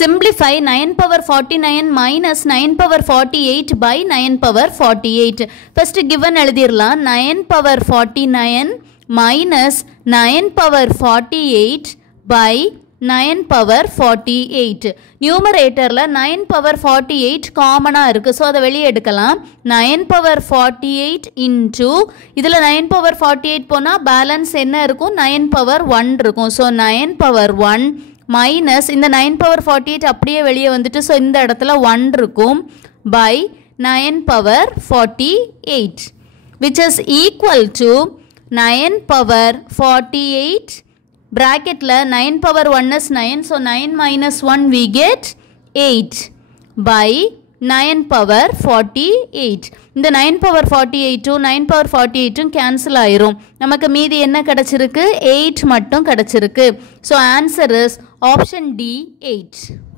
Simplify 9 power 49 minus 9 power 48 by 9 power 48. First given எழுதிரலாம் 9 power 49 minus 9 power 48 by 9 power 48. Numeratorல 9 power 48 காமனா இருக்கு. So அதை வெளியே எடுக்கலாம். 9 power 48 into இதுல 9 power 48 போனா balance என்ன இருக்கும்? 9 power 1 இருக்கும். So 9 power 1 minus இந்த 9 power 48 அப்படியே வெளியே வந்துட்டு so இந்த இடத்துல 1 இருக்கும் by 9 power 48 which is equal to 9 power 48 bracketல 9 power 1 is 9 so 9 minus 1 we get 8 by 9 power 48 இந்த 9 power 48 9 power 48 cancel ஆயிரும் நமக்கு மீதி என்ன கிடைச்சிருக்கு 8 மட்டும் கிடைச்சிருக்கு so answer is option D 8